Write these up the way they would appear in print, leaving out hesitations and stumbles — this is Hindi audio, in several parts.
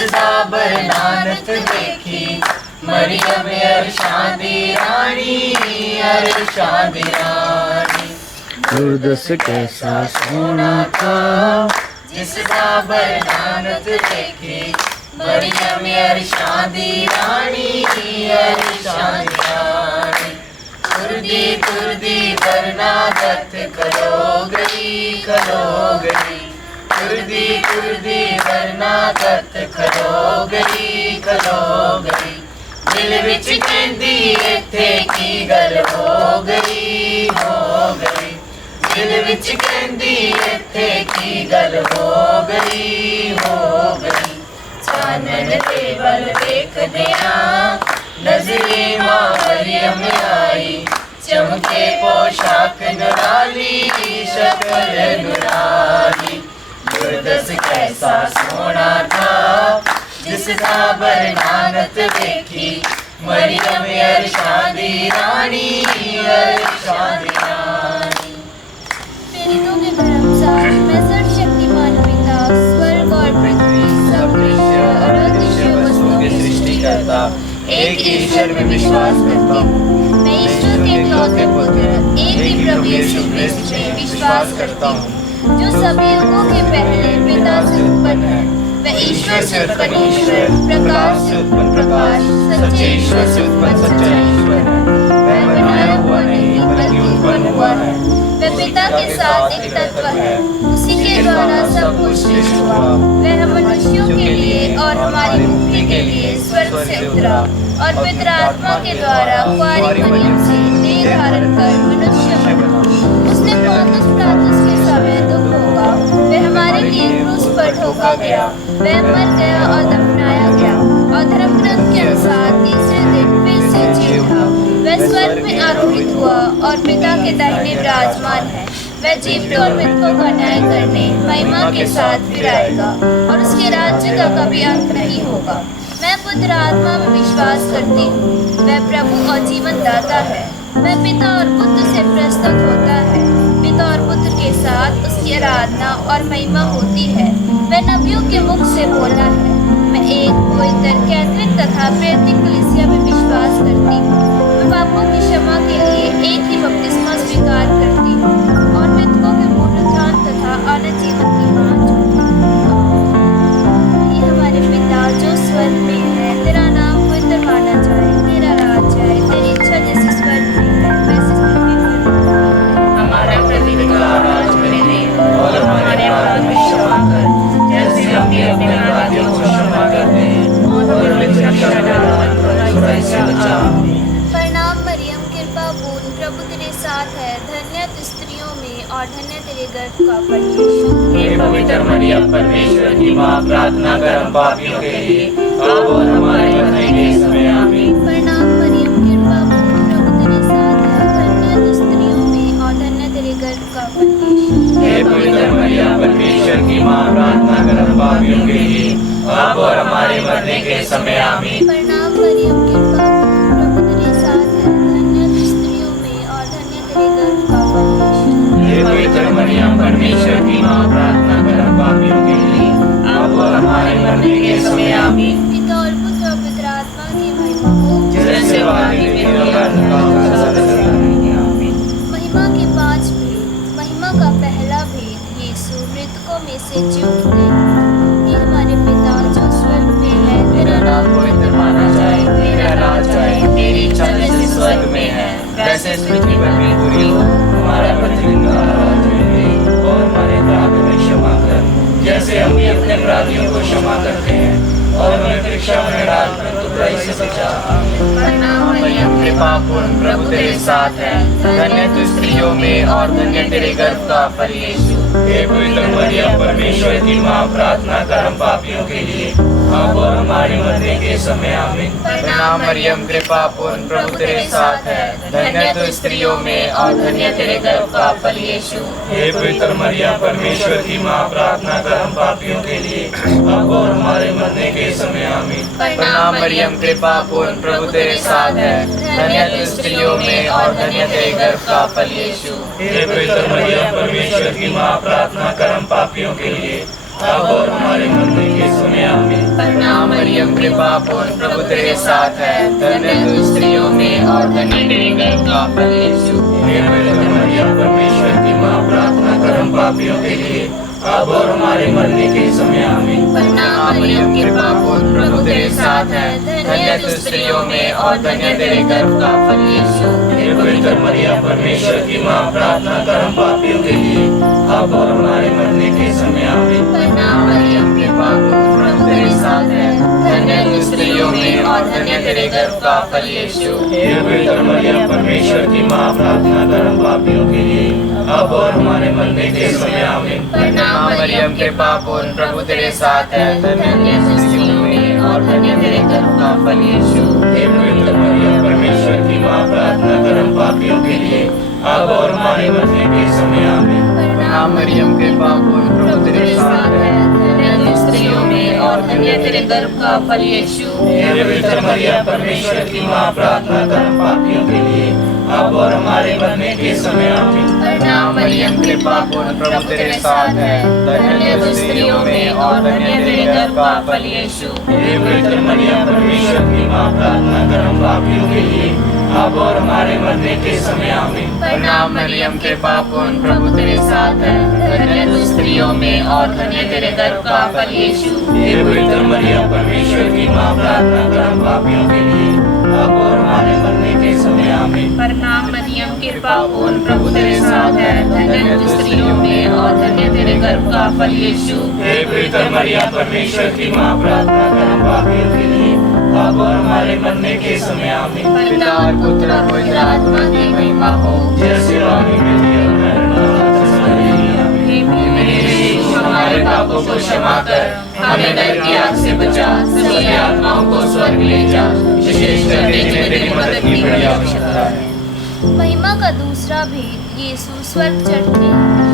जिसदा बरनानत देखी, मरियम अरशां दी रानी, अरशां दी रानी। गुरदस कैसा सोना था, जिसदा बरनानत देखी, मरियम अरशां दी रानी, अरशां दी रानी। तुरदी तुरदी बरनागत खलो गई, खलो गई। तुरदी तुरदी बरनागत खलो गई, खलो गई। दिल विच कहंदी इत्थे की गल हो गई, हो गई। दिल विच कहंदी इत्थे की गल हो गई, हो गई। चानन दे वल देखदियां नज़रे मां मरियम आई, चमके पोशाक नूरानी, शक्ल नूरानी। गुरदस कैसा सोना था, जिसदा बरनानत देखी, मरियम अरशां दी रानी, अरशां दी रानी। प्रेरितों के धर्मसार मैं सर्वशक्तिमान पिता, स्वर्ग और पृथ्वी सब दृश्य और अदृश्य वस्तुओं की सृष्टि करता एक ईश्वर में विश्वास करता हूँ। मैं ईश्वर के इकलौते पुत्र एक ही प्रभु यीशु मसीह में विश्वास करता हूँ, जो सभी युगों के पहले पिता से उत्पन्न है। वह ईश्वर से उत्पन्न ईश्वर, प्रकाश से उत्पन्न प्रकाश, सच्चे ईश्वर से उत्पन्न सच्चा ईश्वर है। वह बनाया हुआ नहीं बल्कि उत्पन्न हुआ है। वह पिता के साथ एक तत्व है, उसी के द्वारा सब कुछ सृष्टि हुआ। वह मनुष्यों के लिए और हमारी मुक्ति के लिए स्वर्ग से उतरा और पवित्र आत्मा के द्वारा कुंवारी मरियम से देह धारण कर मनुष्य बना। उसने पौंतुस पिलातुस के समय दुख भोगा, वह हमारे लिए क्रूस पर ठोका गया, वह मर गया और दफनाया गया और धर्म ग्रंथ के अनुसार तीसरे दिन फिर से जी उठा। वह स्वर्ग में आरोहित हुआ और पिता के दाहिने विराजमान है। वह जीवित और मृतकों का न्याय करने महिमा के साथ फिर आएगा और उसके राज्य का कभी अंत नहीं होगा। मैं पुत्र आत्मा में विश्वास करती हूँ, वह प्रभु और जीवन दाता है। वह पिता और पुत्र से प्रस्तुत होता है, पिता और पुत्र के साथ उसकी आराधना और महिमा होती है। वह नबियों के मुख से बोला है। मैं एक पवित्र कैथोलिक तथा प्रेरित कलीसिया में विश्वास करती हूँ। मैं पापों की क्षमा के लिए एक ही बपतिस्मा स्वीकार करती हूँ और मृतकों के पुनरुत्थान तथा अनंत जीवन की मांग करती हूँ। हमारे पिता जो स्वर्ग में है, तेरा नाम पवित्र माना जाए, तेरा राज्य आए, तेरी इच्छा जैसे स्वर्ग में है वैसे पृथ्वी पर हो। हमारा प्रतिदिन आज हमें दे और हमारे अपराध की क्षमा कर, जैसे हम भी अपने अपराधियों को क्षमा करते हैं, और हमें रक्षा करना बुराई से बचा। प्रणाम मरियम, कृपा पूर्ण, प्रभु तेरे साथ है। धन्य तू स्त्रियों में और धन्य तेरे गर्भ का फल यीशु। हे पवित्र मरियम, परमेश्वर की माँ, प्रार्थना कर हम पापियों के लिए, अब और हमारे मरने के समय आमीन। प्रणाम मरियम, कृपा पूर्ण, प्रभु तेरे साथ है। धन्य तू स्त्रियों में और धन्य तेरे गर्भ का फल यीशु। हे पवित्र मरियम, परमेश्वर की माँ, प्रार्थना कर हम पापियों के लिए, अब और हमारे मरने के समय आमीन। प्रणाम मरियम, कृपा पूर्ण, प्रभु तेरे साथ है। धन्य तू स्त्रियों में और धन्य तेरे गर्भ का फल यीशु। हे पवित्र मरियम, परमेश्वर की माँ, प्रार्थना कर हम पापियों के लिए, अब और हमारे मरने के समय आमीन। पिता और पुत्र और पवित्र आत्मा की महिमा हो, जैसे वादी में महिमा के 5 भेद। महिमा का पहला भेद, यीशु मृतकों में से जी उठने। ये हमारे पिता जो स्वर्ग में है, तेरा नाम पवित्र माना जाए, तेरा राज आए, तेरी इच्छा जैसे स्वर्ग में है वैसे इस पृथ्वी पर भी पूरी हो। हमारा प्रतिदिन का आज हमें दे और हमारे अपराध में क्षमा कर, जैसे हम भी अपने अपराधियों को क्षमा करते हैं, और हमें परीक्षा में डाल परंतु बुराई से बचा। प्रणाम मरियम, कृपा पूर्ण, प्रभु तेरे साथ है। धन्य तू स्त्रियों में और धन्य तेरे गर्भ का फल यीशु। हे पवित्र मरियम, परमेश्वर की माँ, प्रार्थना कर हम पापियों के लिए, अब और हमारे मरने के समय आमीन। प्रणाम मरियम, कृपा पूर्ण, प्रभु तेरे साथ है। धन्य तू स्त्रियों में और धन्य तेरे गर्भ का फल यीशु। हे पवित्र मरियम, परमेश्वर की माँ, प्रार्थना कर हम पापियों के लिए, अब और हमारे मरने के समय आमीन। प्रणाम मरियम, कृपा पूर्ण, प्रभु तेरे साथ है। धन्य तू स्त्रियों में और धन्य तेरे गर्भ का फल यीशु। हे पवित्र मरियम, परमेश्वर की माँ, प्रार्थना कर हम पापियों के लिए, अब और हमारे मरने के समय आमीन। प्रणाम मरियम कृपा पूर्ण प्रभु तेरे साथ है, धन्य तू स्त्रियों में और धन्य तेरे गर्भ का फल यीशु। हे पवित्र मरियम परमेश्वर की माँ, प्रार्थना कर हम पापियों के लिए अब और हमारे मरने के समय आमीन। प्रणाम मरियम कृपा पूर्ण प्रभु तेरे साथ है, धन्य तू स्त्रियों में और धन्य तेरे गर्भ का फल यीशु। हे पवित्र मरियम परमेश्वर की माँ, प्रार्थना कर हम पापियों के लिए अब और हमारे मरने के समय आमीन। प्रणाम मरियम कृपा पूर्ण प्रभु तेरे साथ है, धन्य तू स्त्रियों में और धन्य तेरे गर्भ का फल यीशु। हे पवित्र मरियम परमेश्वर की माँ, प्रार्थना कर हम पापियों के लिए अब और हमारे मरने के समय आमीन। प्रणाम मरियम कृपा पूर्ण प्रभु तेरे साथ है, धन्य तू स्त्रियों में और धन्य तेरे गर्भ का फल यीशु। हे पवित्र मरियम परमेश्वर की माँ, प्रार्थना कर हम पापियों के लिए अब और हमारे मरने के समय आमीन। प्रणाम मरियम कृपा पूर्ण प्रभु तेरे साथ है, धन्य तू स्त्रियों में और धन्य तेरे गर्भ का फल यीशु। हे पवित्र मरियम परमेश्वर की माँ, प्रार्थना कर हम पापियों के लिए अब और हमारे मरने के समय आमीन। प्रणाम मरियम कृपा पूर्ण प्रभु तेरे साथ है, धन्य तू स्त्रियों में और धन्य तेरे गर्भ का फल यीशु। हे पवित्र मरियम परमेश्वर की माँ, प्रार्थना कर हम पापियों के लिए अब और हमारे मरने के समय आमीन। प्रणाम मरियम कृपा पूर्ण प्रभु तेरे साथ है, धन्य तू स्त्रियों में और धन्य तेरे गर्भ का फल यीशु। हे पवित्र मरियम परमेश्वर की माँ, प्रार्थना कर हम पापियों के लिए अब और हमारे मरने के समय आमीन। प्रणाम मरियम कृपा पूर्ण प्रभु तेरे साथ है, धन्य तू स्त्रियों में और धन्य तेरे गर्भ का फल यीशु। हे पवित्र मरियम परमेश्वर की माँ, प्रार्थना कर हम पापियों के लिए अब और हमारे मरने के समय आमीन। पिता और पुत्र और पवित्र आत्मा की महिमा हो, जैसे वाणी में थी और मेरे यीशु हमारे पापों को क्षमा कर, हमें नरक की आग से बचा, सभी आत्माओं को स्वर्ग ले जा, विशेषकर जिन्हें तेरी मदद की बड़ी आवश्यकता है। महिमा का दूसरा भेद, यीशु स्वर्ग चढ़ते हैं।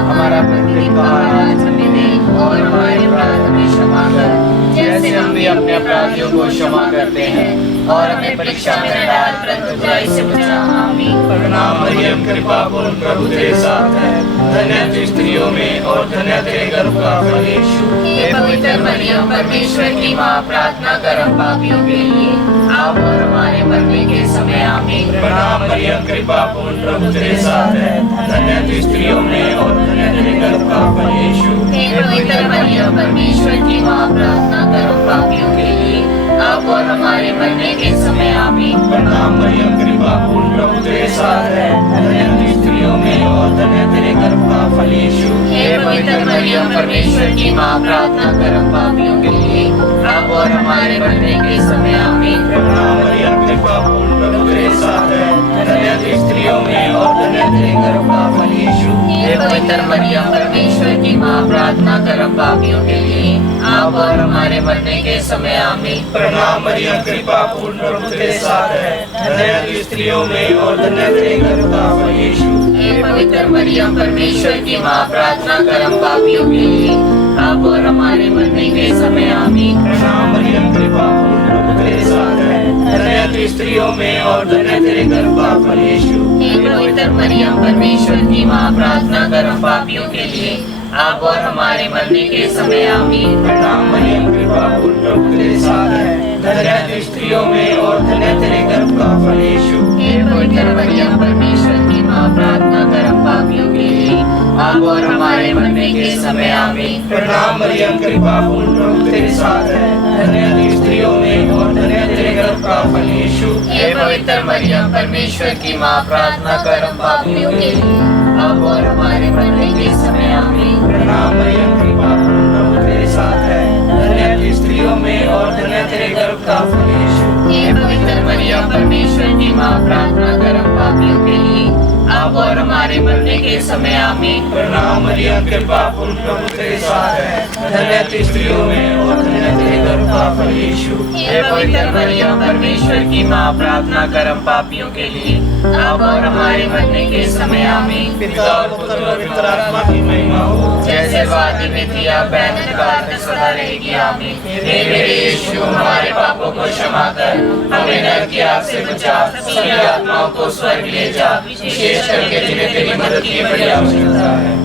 हमारा प्रतिदिन का आज हमें दे और हमारे अपराध हमें क्षमा कर, जैसे हम भी अपने अपराधियों को क्षमा करते हैं, और हमें परीक्षा में न डाल परंतु बुराई से बचा। आमीन। प्रणाम मरियम कृपा पूर्ण प्रभु तेरे साथ है, धन्य तू स्त्रियों में और धन्य तेरे गर्भ का फल यीशु। हे पवित्र मरियम परमेश्वर की माँ, प्रार्थना कर हम पापियों के लिए अब और हमारे मरने के समय आमीन। प्रणाम मरियम कृपा पूर्ण प्रभु तेरे साथ है, धन्य तू स्त्रियों में और धन्य तेरे गर्भ का फल यीशु। हे पवित्र मरियम परमेश्वर की माँ, प्रार्थना कर हम पापियों के लिए अब और हमारे मरने के समय आमीन। प्रणाम मरियम कृपा पूर्ण प्रभु तेरे साथ है, धन्य तू स्त्रियों में और धन्य तेरे गर्भ का फल यीशु। हे पवित्र मरियम परमेश्वर की माँ, प्रार्थना कर हम पापियों के लिए अब और हमारे मरने के समय आमीन। प्रणाम मरियम कृपा पूर्ण प्रभु तेरे साथ है, धन्य तू स्त्रियों में और धन्य तेरे गर्भ का फल यीशु। हे पवित्र मरियम परमेश्वर की माँ, प्रार्थना कर हम पापियों के लिए अब और हमारे मरने के समय आमीन। प्रणाम मरियम कृपा पूर्ण प्रभु तेरे साथ है, धन्य तू स्त्रियों में और धन्य तेरे गर्भ का फल यीशु। हे पवित्र मरियम परमेश्वर की माँ, प्रार्थना कर हम पापियों के लिए अब और हमारे मरने के समय आमीन। प्रणाम मरियम कृपा पूर्ण प्रभु तेरे साथ है, धन्य तू स्त्रियों में और धन्य तेरे गर्भ का फल यीशु। हे पवित्र मरियम परमेश्वर की माँ, प्रार्थना कर हम पापियों के लिए अब और हमारे मरने के समय आमीन। प्रणाम मरियम कृपा पूर्ण प्रभु तेरे साथ है, धन्य तू स्त्रियों में और धन्य तेरे गर्भ का फल यीशु। हे पवित्र मरियम परमेश्वर की माँ, प्रार्थना कर हम पापियों के लिए अब और हमारे मरने के समय आमीन। प्रणाम मरियम कृपा पूर्ण प्रभु तेरे साथ है, धन्य तू स्त्रियों में और धन्य तेरे गर्भ का फल यीशु। हे पवित्र मरियम परमेश्वर की माँ, प्रार्थना कर हम पापियों के लिए अब और हमारे मरने के समय आमीन। प्रणाम मरियम कृपा पूर्ण प्रभु तेरे साथ है, धन्य तू स्त्रियों में और धन्य तेरे गर्भ का फल यीशु। हे पवित्र मरियम परमेश्वर की माँ, प्रार्थना कर हम पापियों के लिए अब और हमारे मरने के समय आमीन। प्रणाम मरियम कृपा पूर्ण प्रभु तेरे साथ है, धन्य तू स्त्रियों में और धन्य तेरे गर्भ का फल यीशु। हे पवित्र मरियम परमेश्वर की माँ, प्रार्थना कर हम पापियों के लिए अब और हमारे मरने के समय आमीन। पिता और पुत्र और पवित्र आत्मा की महिमा हो, जैसे वादी में थी अब काल तक सदा रहेगी आमीन। हे मेरे यीशु, हमारे पापों को क्षमा कर, हमें नरक की आग से बचा, सभी आत्माओं को स्वर्ग ले जा, विशेष करके जिन्हें तेरी मदद की बड़ी आवश्यकता है।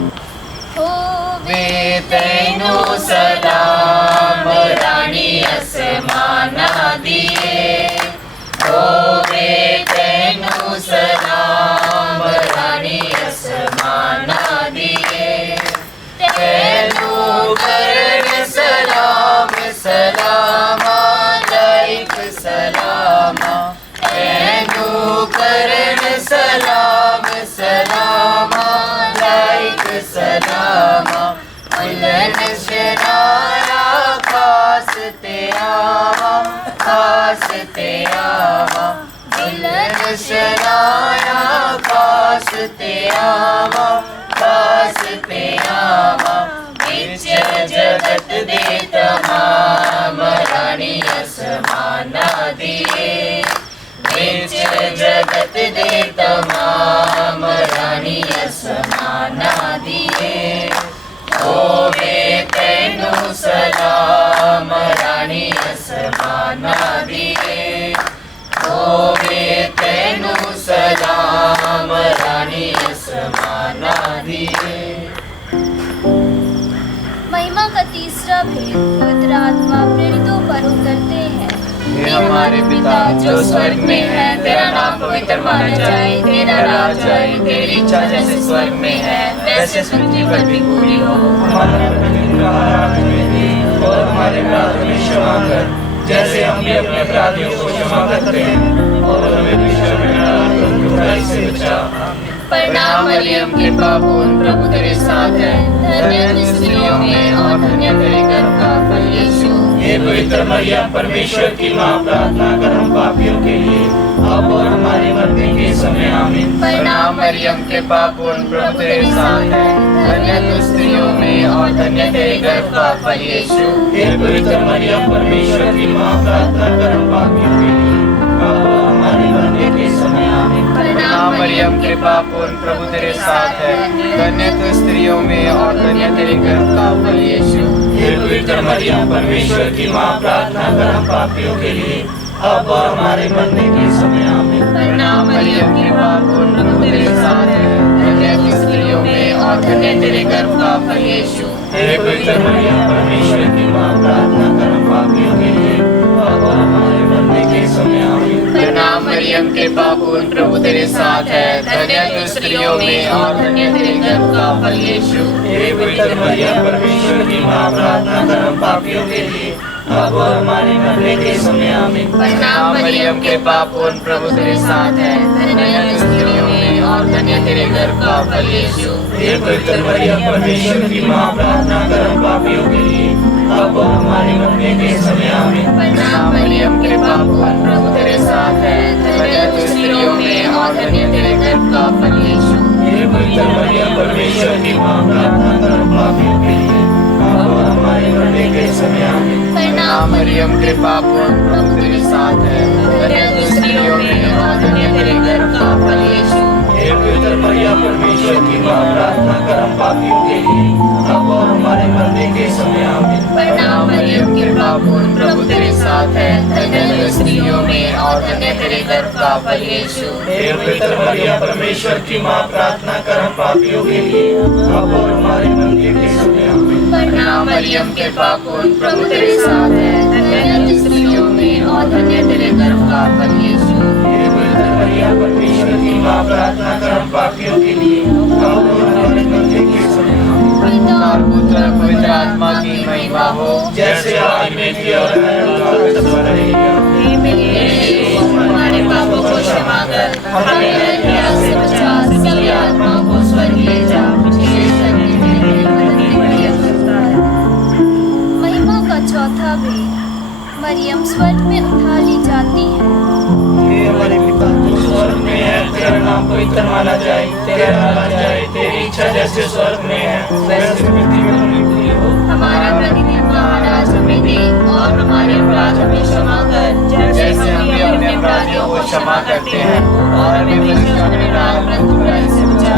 होवे तैनो सलाम रानी असमाना दिए, होवे तैनो सलाम रानी असमाना दिए, तैनो करण सलाम सलामा लाइक सलामा, तैनो करण सलाम सलामा लाइक सलामा, उलन शनाया खास ते आवा, खास ते आवा, उलन शनाया खास ते आवा, खास ते आवा, विच जगत दे तमाम रानी असमाना दिए, विच जगत दे तमाम रानी असमाना दिए, होवे तैनो सलाम रानी असमाना दिए, होवे तैनो सलाम रानी असमाना दिए। महिमा का तीसरा भेद पवित्र आत्मा प्रेरितों पर उतरते हैं। हे हमारे पिता जो स्वर्ग में है, तेरा नाम पवित्र माना जाए, तेरा राज आए, तेरी इच्छा जैसे स्वर्ग में है वैसे पृथ्वी पर भी पूरी हो। हमारा प्रतिदिन का आहार हमें दे और हमारे अपराध हमें क्षमा कर, जैसे हम भी अपने अपराधियों को क्षमा करते हैं, और हमें परीक्षा में न डाल, परंतु बुराई से बचा। प्रणाम मरियम के पापून प्रभु तेरे साथ है, धन्य तू स्त्रियों में और धन्य तेरे गर्भ का फल यीशु। हे पवित्र मरियम परमेश्वर की माँ, प्रार्थना कर हम पापियों के लिए अब और हमारे मरने के समय आमीन। प्रणाम मरियम के पापून प्रभु तेरे साथ है, धन्य तू स्त्रियों में और धन्य तेरे गर्भ का फल यीशु। हे पवित्र मरियम परमेश्वर की माँ, प्रार्थना कर हम पापियों के लिए अब और हमारे मरने के समय आमीन। प्रणाम मरियम के पापून प्रभु तेरे साथ है, धन्य तू स्त्रियों में और धन्य तेरे गर्भ का फल यीशु। हे पवित्र मरियम परमेश्वर की माँ, प्रार्थना कर हम पापियों के लिए अब और हमारे मरने के समय आमीन। प्रणाम मरियम के पापून प्रभु तेरे साथ है, धन्य तू स्त्रियों में और धन्य तेरे गर्भ का फल यीशु। हे पवित्र मरियम परमेश्वर की माँ, प्रार्थना कर हम पापियों के लिए अब और हमारे मरने के समय आमीन। प्रणाम मरियम के पापून प्रभु तेरे साथ है, धन्य तू स्त्रियों में और धन्य तेरे गर्भ का फल यीशु। हे पवित्र मरियम परमेश्वर की माँ, प्रार्थना कर हम पापियों के लिए अब और हमारे मरने के समय आमीन। प्रणाम मरियम के पापून प्रभु तेरे साथ है, धन्य तू स्त्रियों में और धन्य तेरे गर्भ का फल यीशु। हे पवित्र मरियम परमेश्वर की माँ, प्रार्थना कर हम पापियों के लिए अब और हमारे मरने के समय आमीन। प्रणाम मरियम के पापून प्रभु तेरे साथ है, धन्य तू स्त्रियों में और धन्य तेरे गर्भ का फल यीशु। हे पवित्र मरियम परमेश्वर की माँ, प्रार्थना कर हम पापियों के लिए अब और हमारे मरने के समय आमीन। प्रणाम मरियम के पापून प्रभु तेरे साथ है, धन्य तू स्त्रियों में और धन्य तेरे गर्भ का फल यीशु। हे पवित्र मरियम परमेश्वर की माँ, प्रार्थना कर हम पापियों के लिए अब और हमारे मरने के समय आमीन। प्रणाम मरियम के पापून प्रभु तेरे साथ है, धन्य तू स्त्रियों में और धन्य तेरे गर्भ का फल यीशु। हे पवित्र मरियम परमेश्वर की माँ, प्रार्थना कर हम पापियों के लिए अब और हमारे मरने के समय आमीन। प्रणाम मरियम के पापून प्रभु तेरे साथ है, धन्य तू स्त्रियों में और धन्य तेरे गर्भ का फल यीशु। हे पवित्र मरियम परमेश्वर की माँ, प्रार्थना कर हम पापियों के लिए अब और हमारे मरने के समय आमीन। पिता और पुत्र और पवित्र आत्मा की महिमा हो, जैसे आदि में थी और काल तक सदा रहेगी। हे मेरे यीशु, हमारे पापों को क्षमा कर, हमें नरक की आग से बचा, सभी आत्माओं को स्वर्ग ले जा, विशेष करके तेरी मदद की बड़ी आवश्यकता है। महिमा का चौथा भेद, मरियम स्वर्ग में उठा ली जाती है। हे हमारे पिता जो स्वर्ग में है, तेरा नाम पवित्र माना जाए, तेरा राज आए, तेरी इच्छा जैसे स्वर्ग में है वैसे पृथ्वी पर भी पूरी हो। हमारा प्रतिदिन का आहार आज हमें दे और हमारे हमारे अपराध हमें क्षमा कर, जैसे हम भी अपने अपराधियों को क्षमा करते हैं, और हमें परीक्षा में न डाल, परंतु बुराई से बचा।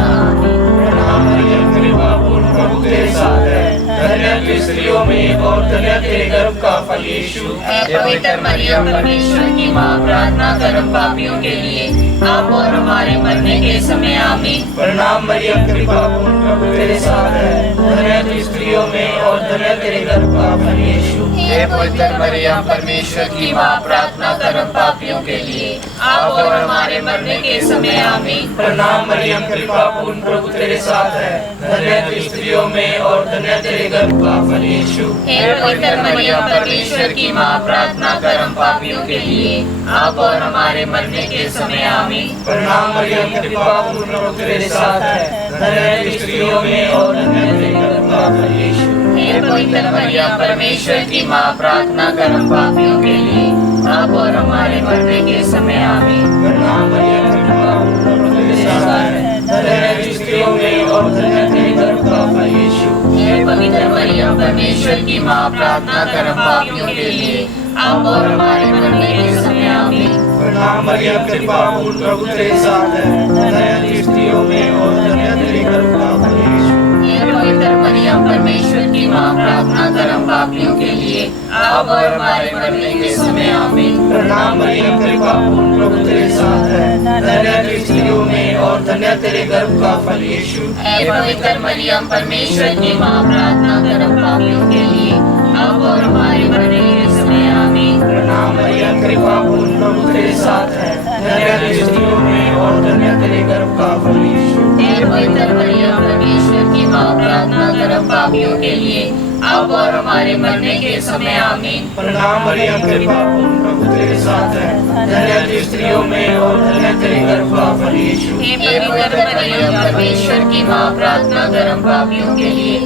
प्रणाम मरियम, कृपा पूर्ण, प्रभु तेरे साथ है, धन्य तू स्त्रियों में और धन्य तेरे गर्भ का फल यीशु। हे पवित्र मरियम, परमेश्वर की माँ, प्रार्थना कर हम पापियों के लिए, अब और हमारे मरने के समय आमीन। प्रणाम मरियम, कृपा पूर्ण, प्रभु तेरे साथ है, धन्य तू स्त्रियों में और धन्य तेरे गर्भ का फल यीशु। हे पवित्र मरियम, परमेश्वर की माँ, प्रार्थना कर हम पापियों के लिए, अब और हमारे मरने के समय आमीन। प्रणाम मरियम, कृपा पूर्ण, प्रभु तेरे साथ है, धन्य तू स्त्रियों में और धन्य तेरे गर्भ का फल यीशु। हे पवित्र मरियम, परमेश्वर की माँ, प्रार्थना कर हम पापियों के लिए, अब और हमारे मरने के समय आमीन। प्रणाम मरियम, कृपा पूर्ण, प्रभु तेरे साथ है, धन्य तू स्त्रियों में और धन्य तेरे गर्भ का फल यीशु। हे पवित्र मरियम, परमेश्वर की माँ, प्रार्थना कर हम पापियों के लिए, अब और हमारे मरने के समय आमीन। प्रणाम मरियम, कृपा पूर्ण, प्रभु तेरे साथ है, धन्य तू स्त्रियों में और धन्य तेरे गर्भ का फल यीशु। हे पवित्र मरियम, परमेश्वर की माँ, प्रार्थना कर हम पापियों के लिए, अब और हमारे मरने के समय आमीन। प्रणाम मरियम, कृपा पूर्ण, प्रभु तेरे साथ है, धन्य तू स्त्रियों में और धन्य तेरे गर्भ का फल यीशु। हे पवित्र मरियम, परमेश्वर की माँ, प्रार्थना कर हम पापियों के लिए, अब और हमारे मरने के समय आमीन। प्रणाम मरियम, कृपा पूर्ण, प्रभु तेरे साथ है, धन्य तू स्त्रियों में और धन्य तेरे गर्भ का फल यीशु। हे पवित्र मरियम, परमेश्वर की माँ, प्रार्थना कर हम पापियों के लिए, अब और हमारे मरने के समय आमीन। प्रणाम मरियम, कृपा पूर्ण, प्रभु तेरे साथ है, धन्य तू स्त्रियों में और धन्य तेरे गर्भ का फल यीशु। हे पवित्र मरियम, परमेश्वर की माँ, प्रार्थना कर हम पापियों के लिए, अब और हमारे मरने के समय आमीन। प्रणाम मरियम, कृपा पूर्ण, प्रभु तेरे साथ है, धन्य तू स्त्रियों में और धन्य तेरे गर्भ का फल यीशु। हे पवित्र मरियम, परमेश्वर की माँ, प्रार्थना कर हम पापियों के लिए,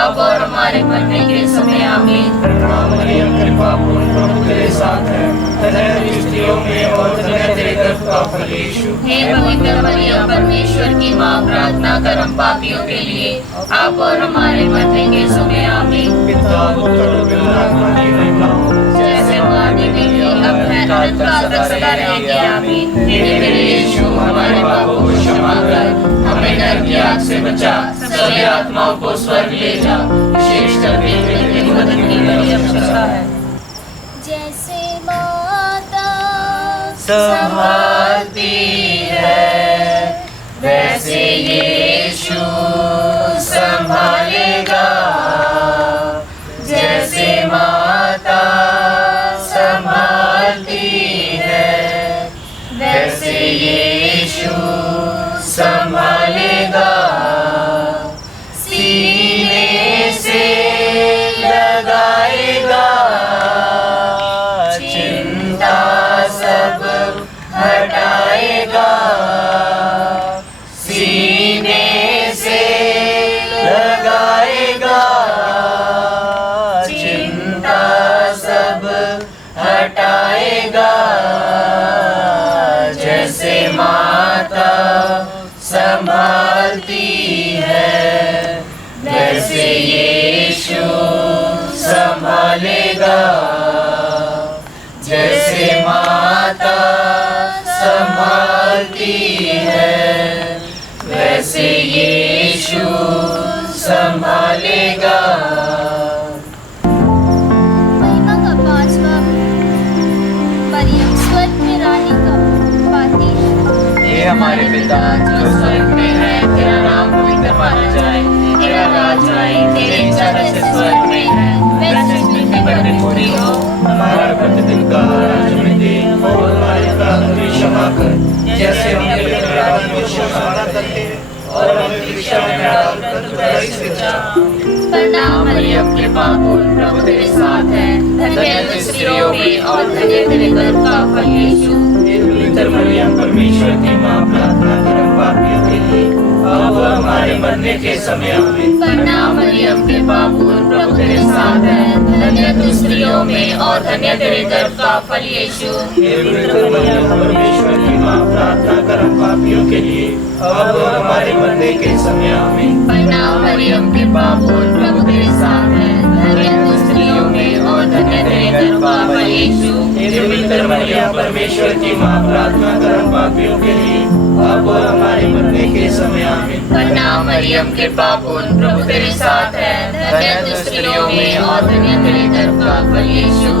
अब और हमारे मरने के समय आमीन। प्रणाम मरियम, कृपा पूर्ण, प्रभु तेरे साथ है, धन्य तू स्त्रियों में और धन्य तेरे गर्भ का फल यीशु। हे पवित्र मरियम, परमेश्वर की माँ, प्रार्थना कर हम पापियों के लिए, अब और हमारे मरने के समय आमीन। पिता पुत्र और पवित्र आत्मा की महिमा हो, जैसे मारने के लिए अब है अनंत काल तक सदा रहेगी आमीन। हे मेरे यीशु, हमारे पापों को क्षमा कर, हमें नरक की आग से बचा, सभी आत्माओं को स्वर्ग ले जा, विशेष करके तेरी मदद की बड़ी आवश्यकता है। जैसे माता संभालती है, वैसे यीशु संभालेगा। जैसे माता संभालती है, वैसे यीशु संभालेगा। सीने से लगाएगा, चिंता सब हटाएगा। सीने से लगाएगा, चिंता सब हटाएगा। जैसे माता संभालती है, वैसे यीशु संभालेगा। जैसे माता संभालती है, वैसे यीशु संभालेगा। महिमा का पांचवा, मरियम स्वर्ग में रानी का पाती है। हे हमारे पिता जो स्वर्ग में है, तेरा नाम पवित्र माना जाए, तेरा राज आए, तेरी इच्छा जैसे स्वर्ग में है वैसे पृथ्वी पर भी पूरी हो। हमारा प्रतिदिन का आज हमें दे, और हमारे अपराधों की क्षमा कर, जैसे हम अपने अपराधियों को क्षमा करते हैं, और हमें परीक्षा में न डाल, परंतु बुराई से बचा। प्रणाम मरियम, कृपा पूर्ण, प्रभु तेरे साथ है, धन्य तू स्त्रियों में और धन्य तेरे गर्भ का फल यीशु। हे पवित्र मरियम, परमेश्वर की माँ, प्रार्थना कर हम पापियों के लिए, अब और हमारे मरने के समय आमीन। प्रणाम मरियम, कृपा पूर्ण, प्रभु तेरे साथ है, धन्य तू स्त्रियों में और धन्य तेरे गर्भ का फल यीशु। हे पवित्र मरियम, परमेश्वर की माँ, प्रार्थना कर हम पापियों के लिए, अब और हमारे मरने के समय आमीन। प्रणाम मरियम, कृपा पूर्ण, प्रभु तेरे साथ है, धन्य तू स्त्रियों में और धन्य तेरे गर्भ का हे पवित्र मरियम परमेश्वर की माँ, प्रार्थना कर हम पापियों के लिए, अब और हमारे मरने के समय आमीन। प्रणाम मरियम, कृपा पूर्ण, प्रभु तेरे साथ है। धन्य तू स्त्रियों में और धन्य तेरे गर्भ का फल यीशु।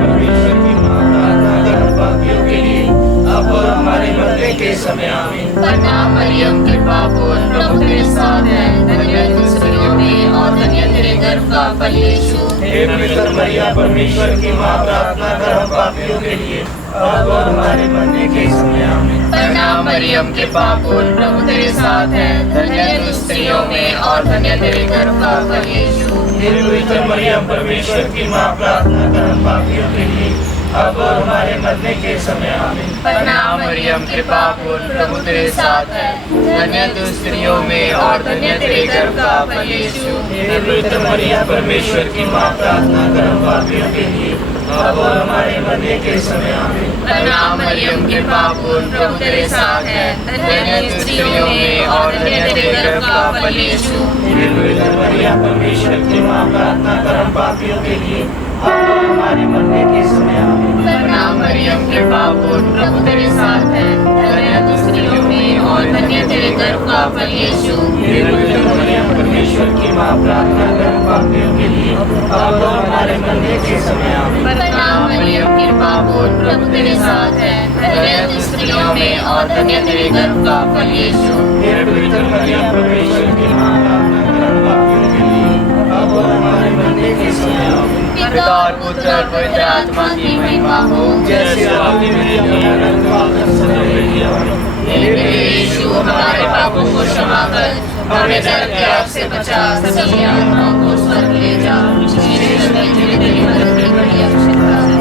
परमेश्वर की माँ, प्रार्थना कर हम पापियों के लिए, अब और हमारे मरने के समय आमीन। प्रणाम मरियम, कृपा पूर्ण, प्रभु तेरे साथ है। धन्य तू स्त्रियों में और धन्य तेरे गर्भ का फल यीशु। हे पवित्र मरियम परमेश्वर की माँ, प्रार्थना कर हम पापियों के लिए, अब और हमारे मरने के समय आमीन। प्रणाम मरियम, कृपा पूर्ण, प्रभु तेरे साथ है। धन्य तू स्त्रियों में और धन्य तेरे गर्भ का फल यीशु। हे पवित्र मरियम परमेश्वर की माँ, प्रार्थना कर हम पापियों के लिए, अब और हमारे मरने के समय आमीन। प्रणाम मरियम, कृपा पूर्ण, प्रभु तेरे साथ है। धन्य तू स्त्रियों में और धन्य तेरे गर्भ का फल यीशु। हे पवित्र मरियम परमेश्वर की माँ, प्रार्थना कर हम पापियों के लिए, अब और हमारे मरने के समय आमीन। प्रणाम मरियम, कृपा पूर्ण, प्रभु तेरे साथ है। धन्य तू स्त्रियों में और धन्य तेरे गर्भ का फल यीशु। हे पवित्र मरियम परमेश्वर की माँ, प्रार्थना कर हम पापियों के लिए, अब और हमारे मरने के समय आमीन। प्रणाम मरियम, कृपा पूर्ण, प्रभु तेरे साथ है। धन्य तू स्त्रियों में और धन्य तेरे गर्भ का फल यीशु। हे पवित्र मरियम परमेश्वर की माँ, प्रार्थना कर हम पापियों के लिए, अब और हमारे मरने के समय आमीन। प्रणाम मरियम, कृपा पूर्ण, प्रभु तेरे साथ है। धन्य तू स्त्रियों में और धन्य तेरे गर्भ का फल यीशु। हे पवित्र मरियम परमेश्वर की माँ, प्रार्थना कर हम पापियों के लिए, अब और हमारे मरने के समय आमीन। पिता और पुत्र और पवित्र आत्मा की महिमा हो। जैसे आपने मेरी अनंत वाकर सदैव किया हो। हे मेरे यीशु, हमारे पापों को क्षमा कर, हमें नरक के आग से बचा, सभी आत्माओं को स्वर्ग ले जा। विशेष में जिन्हें तेरी मदद की बड़ी आवश्यकता है।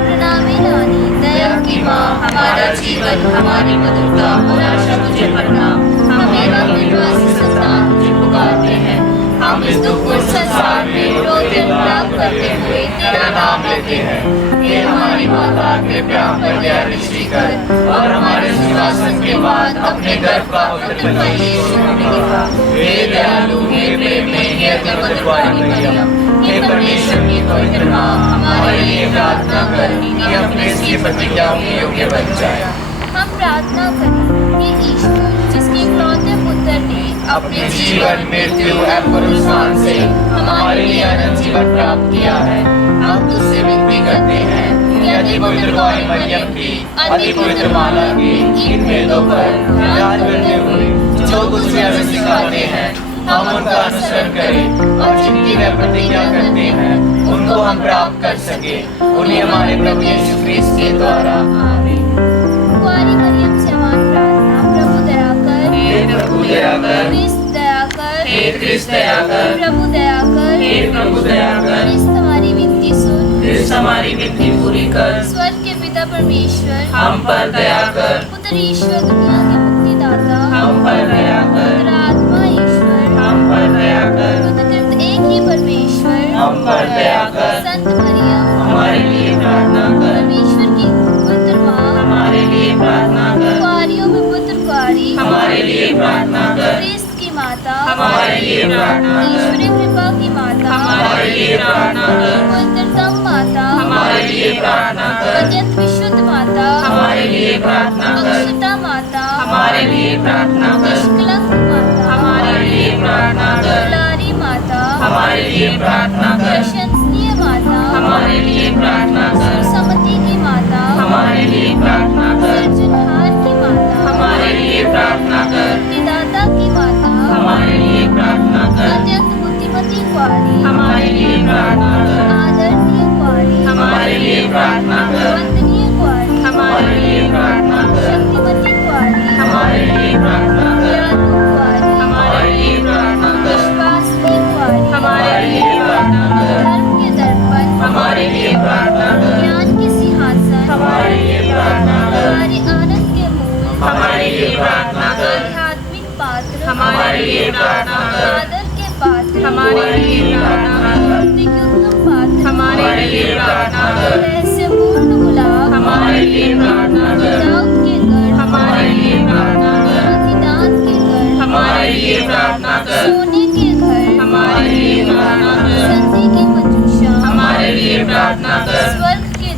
प्रणामी रानी, दया की माँ, हमारा जीवन, हमारी मधुरता और आशा तुझे प्रणाम। हम एवं निर्वासी संतान तुझे पुकारते हैं। हम इस दुखपूर्ण संसार में रोते विलाप करते हुए तेरा नाम लेते हैं। हे हमारी माता, कृपया हम पर दया दृष्टि कर और हमारे सिंहासन के बाद अपने गर्भ का पुत्र फल यीशु हमें दिखा। हे दयालु, हे प्रेम में, हे अति मधुर वाली मरियम, हे परमेश्वर की पवित्र माँ, हमारे लिए प्रार्थना कर कि अपने इसकी प्रतिज्ञाओं के योग्य बन जाए। हम प्रार्थना करें कि ईश्वर जिसके इकलौते पुत्र ने अपने जीवन, मृत्यु और पुनरुत्थान से हमारे लिए अनंत जीवन प्राप्त किया है, हम तुझसे विनती करते हैं कि अति पवित्र गौरी मरियम की अति पवित्र माला के इन भेदों पर ध्यान करते हुए जो कुछ भी हमें सिखाते हैं, हम उनका अनुसरण करें और जिनकी वे प्रतिज्ञा करते हैं उनको हम प्राप्त कर सके। उन्हें हमारे प्रभु यीशु ख्रीस्त के द्वारा आमीन। कुंवारी मरियम से हमारी प्रार्थना। प्रभु दया कर, हे प्रभु दया कर, ख्रीस्त दया कर, हे ख्रीस्त दया कर, प्रभु दया कर, हे प्रभु दया कर, ख्रीस्त हमारी विनती सुन। ख्रीस्त हमारी विनती पूरी कर, स्वर्ग के पिता परमेश्वर हम पर दया कर, पुत्र ईश्वर दुनिया के मुक्तिदाता हम पर दया कर, पुत्र आत्मा ईश्वर हम पर दया कर, पुत्र तीर्थ एक ही परमेश्वर हम पर दया कर, संत मरियम हमारे लिए प्रार्थना कर, परमेश्वर की पुत्र माँ, हमारे लिए प्रार्थना कर, कुंवारियों में पुत्र कुंवारी, हमारे लिए प्रार्थना कर, ख्रीस्त की माता, हमारे लिए प्रार्थना कर, ईश्वरी कृपा की माता, हमारे लिए प्रार्थना कर, पवित्रतम माता, हमारे लिए प्रार्थना कर, अत्यंत विशुद्ध माता, हमारे लिए प्रार्थना कर, अक्षता माता, हमारे लिए प्रार्थना कर, निष्कलंक माता, हमारे लिए प्रार्थना कर, दुलारी माता, हमारे लिए प्रार्थना कर, प्रशंसनीय माता, हमारे लिए प्रार्थना कर, सुसमति की माता, हमारे लिए प्रार्थना कर, सृजनहार की माता, हमारे लिए प्रार्थना कर, मुक्तिदाता की माता, हमारे लिए प्रार्थना कर, अत्यंत बुद्धिमती कुंवारी, हमारे लिए प्रार्थना कर, आदरणीय कुंवारी, हमारे लिए प्रार्थना कर, वंदनीय कुंवारी, हमारे लिए प्रार्थना कर, शक्तिमती कुंवारी, हमारे लिए प्रार्थना कर, दयालु कुंवारी, हमारे लिए प्रार्थना कर, विश्वासनीय कुंवारी, हमारे लिए प्रार्थना कर, धर्म के दर्पण, हमारे लिए प्रार्थना कर, ज्ञान के सिंहासन, हमारे लिए प्रार्थना कर, हमारे आनंद के मूल, हमारे लिए प्रार्थना कर, आध्यात्मिक पात्र, हमारे लिए प्रार्थना कर, आदर के पात्र, हमारे लिए प्रार्थना कर, भक्ति के उत्तम पात्र, हमारे लिए प्रार्थना कर, रहस्यपूर्ण गुलाब, हमारे लिए प्रार्थना कर, दाऊद के गढ़, हमारे लिए प्रार्थना कर, प्रतिदान के गढ़, हमारे लिए प्रार्थना कर, सोने के घर, हमारे लिए प्रार्थना कर, संधि की मंजूषा, हमारे लिए प्रार्थना कर, स्वर्ग के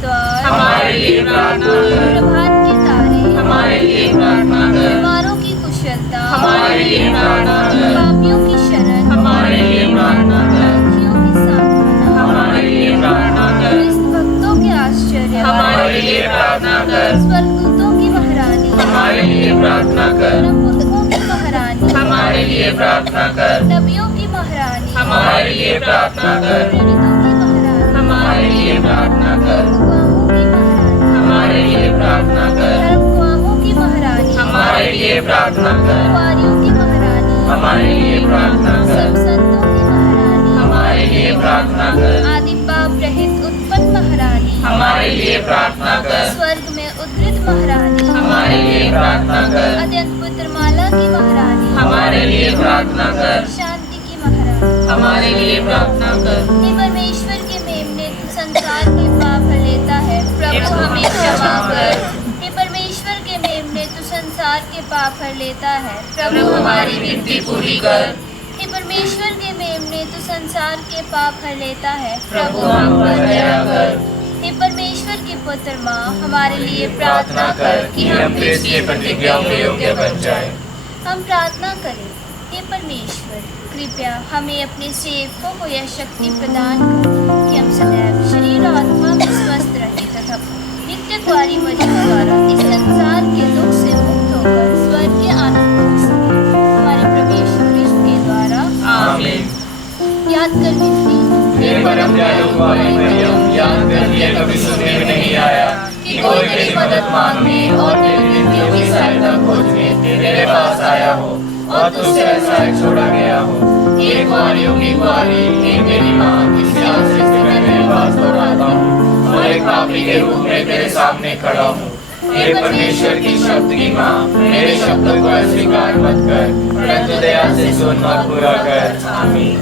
हमारे लिए प्रार्थना कर। प्रभात के तारे हमारे लिए प्रार्थना कर। बीमारों की कुशलता हमारे लिए प्रार्थना कर। पापियों की शरण हमारे लिए प्रार्थना कर। दुखियों की सांत्वना हमारे लिए प्रार्थना कर। क्रिस्त भक्तों के आश्चर्य हमारे लिए प्रार्थना कर। स्वर्गदूतों की महारानी हमारे लिए प्रार्थना कर। परमपुरखों की महारानी हमारे लिए प्रार्थना कर। नबियों की महारानी हमारे लिए प्रार्थना कर। प्रेरितों की महारानी हमारे लिए प्रार्थना कर। गवाहों की महारानी हमारे लिए प्रार्थना कर। धर्मगवाहों की महारानी हमारे लिए प्रार्थना कर। कुंवारियों की महारानी हमारे लिए प्रार्थना कर। सब संतों की महारानी हमारे लिए प्रार्थना कर। आदि पाप रहित उत्पन्न महारानी हमारे लिए प्रार्थना कर। स्वर्ग में उद्धृत महारानी हमारे लिए प्रार्थना कर। अत्यंत पुत्रमाला की महारानी हमारे लिए प्रार्थना कर। शांति की महारानी हमारे लिए प्रार्थना कर। हे परमेश्वर के मेमने तू संसार के पाप हर लेता है, प्रभु हमें क्षमा कर। हे परमेश्वर के मेमने तू संसार के पाप हर लेता है, प्रभु हमारी विनती पूरी कर। हे परमेश्वर के मेमने तू संसार के पाप हर लेता है, प्रभु हम पर दया कर। हे परमेश्वर के पुत्र माँ हमारे लिए प्रार्थना कर कि हम प्रेस की प्रतिज्ञाओं के योग्य बन जाएं। हम प्रार्थना करें। हे परमेश्वर कृपया हमें अपने सेवकों को यह शक्ति प्रदान कर कि हम सदैव शरीर और आत्मा में स्वस्थ रहें तथा नित्य कुंवारी मरियम द्वारा इस संसार के दुख से मुक्त होकर स्वर्ग के आनंद को सकें। हमारे प्रभु यीशु क्रिस्त के द्वारा आमीन। याद कर विनती। हे परम दयालु कुंवारी मरियम, याद कर ये कभी सुनने में नहीं आया कि कोई तेरी मदद मांगने और तेरी विनतियों की सहायता खोजने तेरे पास आया हो और तुझसे असहाय छोड़ा गया हो। हे कुंवारियों की कुंवारी, हे मेरी माँ, इसके आश्रय से मैं तेरे पास लौटाता हूँ और एक पापी के रूप में तेरे सामने खड़ा हूँ। हे परमेश्वर की शब्द की माँ, मेरे शब्दों को अस्वीकार मत कर, परंतु दया से सुन और पूरा कर। आमीन।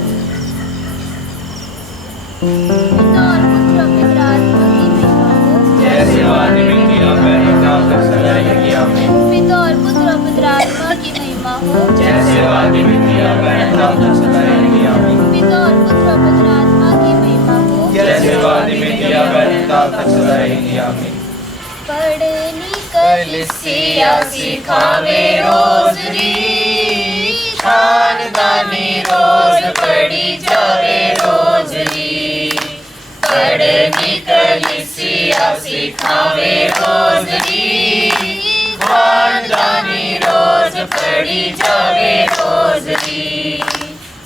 पिता और पुत्र और पवित्र आत्मा की महिमा हो। जैसे आदि में किया मैंने नाम तक सजाई लगी। आमीन। पिता और पुत्र और पवित्र आत्मा की महिमा हो। जैसे आदि में किया मैंने नाम तक सजाई लगी। आमीन। पिता और पुत्र और पवित्र आत्मा की महिमा हो। जैसे आदि में किया मैंने नाम तक सजाई लगी। आमीन। पढ़नी कलीसिया सिखावे रोजरी, खानदानी रोज पढ़ी जावे रोजरी। पढ़नी कलीसिया सिखावे रोजरी, खानदानी रोज पढ़ी जावे रोजरी।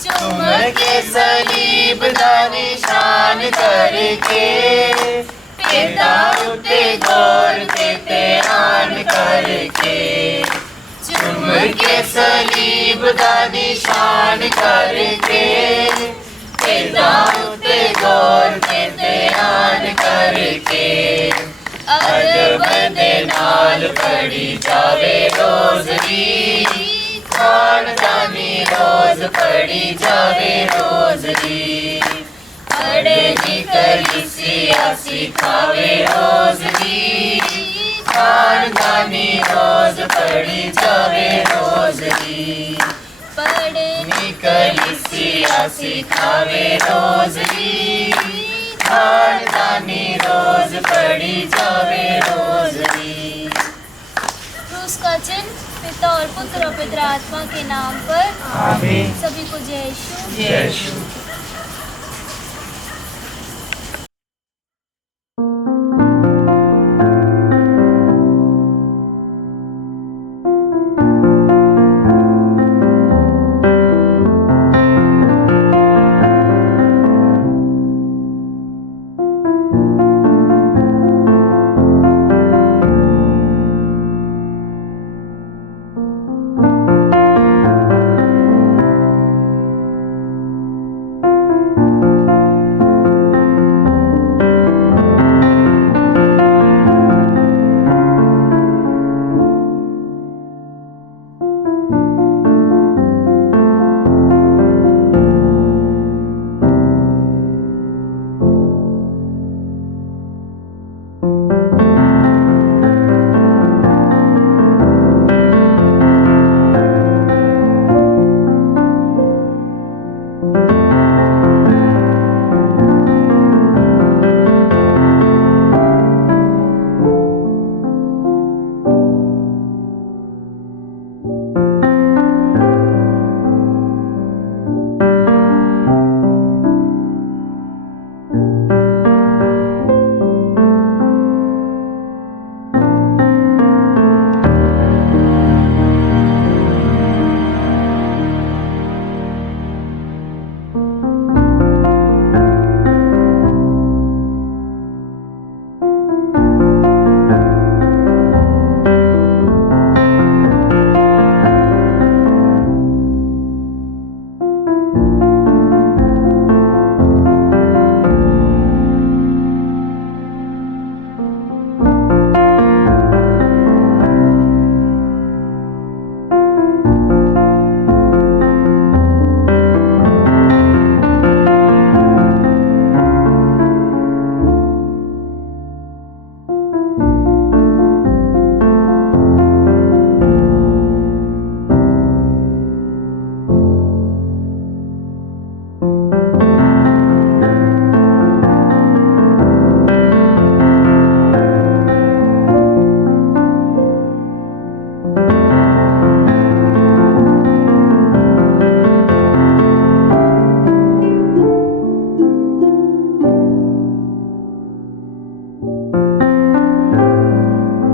चुम के सलीब दा निशान करके पिता उते गौर देते आन करके। चुम के सलीब दा निशान करके पिता उते गौर देते आन करके। अदब दे नाल पढ़ी जावे रोजरी, खानदानी रोज पढ़ी जावे रोजरी। पढ़नी कलीसिया सिखावे रोजरी, खानदानी रोज पढ़ी जावे रोजरी। पढ़नी कलीसिया सिखावे रोजरी, खानदानी रोज पढ़ी जावे रोजरी। क्रूस का चिन्ह पिता और पुत्र और पवित्र आत्मा के नाम पर। आमीन। सभी को जय यीशु। जय यीशु।